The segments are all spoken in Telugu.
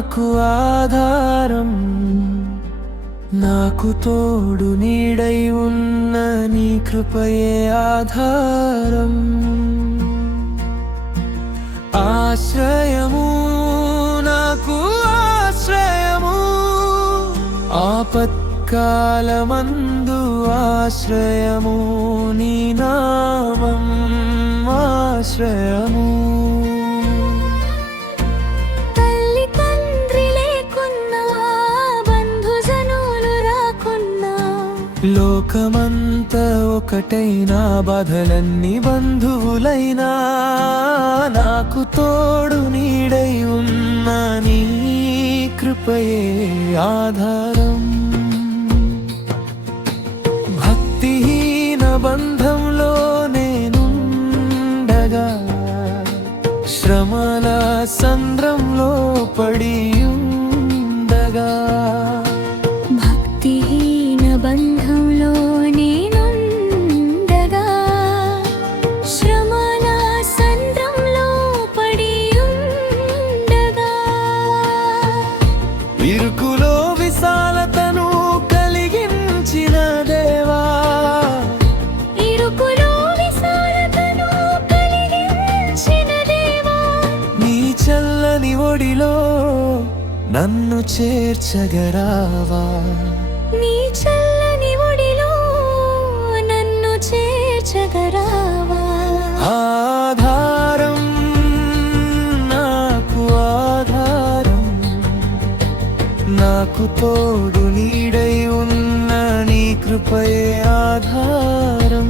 నాకు ఆధారం, నాకు తోడు నీడై ఉన్న నీ కృపయే ఆధారం. ఆశ్రయము నాకు ఆశ్రయము, ఆపత్కాలమందు ఆశ్రయము, నీ నామం ఆశ్రయము. తల్లి తండ్రి లేకున్నా, బంధుజనులు రాకున్నా, లోకమంతా ఒకటైనా బాధలన్నీ బంధువులైనా, నాకు తోడు నీడై ఉన్న నీ కృపయే ఆధారం. భక్తిహీన బంధంలో నేనుండగా, శ్రమల సంద్రంలో పడి ఉండగా, భక్తిహీన బంధంలో నేనుండగా, శ్రమల సంద్రంలో పడి ఉండగా, ఇరుకులో విశాలతను కలిగించిన దేవా, ఇరుకులో విశాలతను కలిగించిన దేవా, నీ చల్లని ఒడిలో నన్ను చేర్చగరావా, నీ చల్లని ఒడిలో నన్ను చేర్చగరావా. ఆధారం నాకు ఆధారం, నాకు తోడు నీడై ఉన్న నీ కృపయే ఆధారం.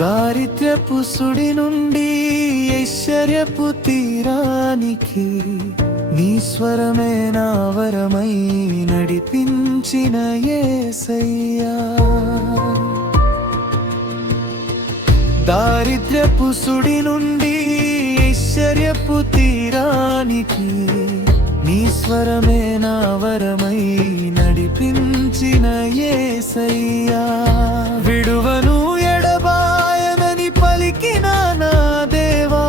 దారిద్ర్యపు సుడి నుండి ఐశ్వర్యపు తీరానికి, నీ స్వరమే నా వరమై నడిపించిన యేసయ్యా. దారిద్ర్యపు సుడి నుండి ఐశ్వర్యపు తీరానికి, నీ స్వరమే నా వరమై నడిపించిన యేసయ్యా. విడువను ఎడబాయనని పలికిన నా దేవా,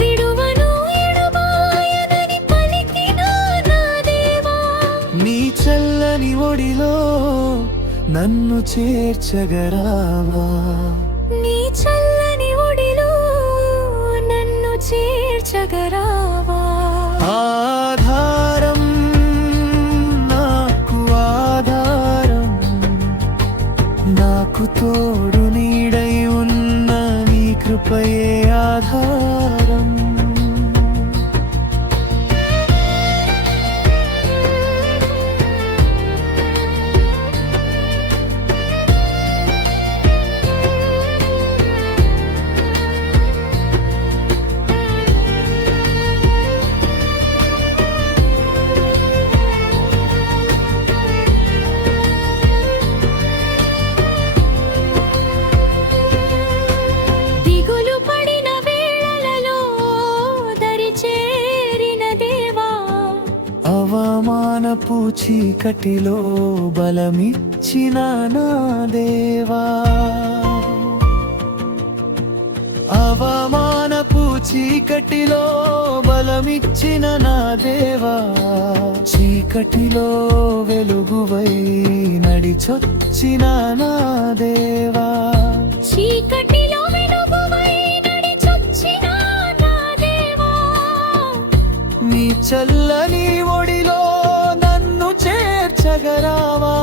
విడువను ఎడబాయనని పలికిన నా దేవా, నీ చల్లని ఒడిలో నన్ను చేర్చగరావా, నీ చల్లని ఒడిలో నన్ను చేర్చగరావా. ఆధారం నాకు ఆధారం, నాకు తోడు నీడై ఉన్న నీ కృపయే ఆధారం. దిగులు పడిన వేళలలో దరి చేరిన దేవా, అవమానపు చీకటిలో బలమిచ్చిన నా దేవా, అవమానపు చీకటిలో బలమిచ్చిన నా దేవా, చీకటిలో వెలుగువై నడిచొచ్చిన నా దేవా, చీకటిలో వెలుగువై నడిచొచ్చిన నా దేవా, నీ చల్లని ఒడిలో నన్ను చేర్చగరావా.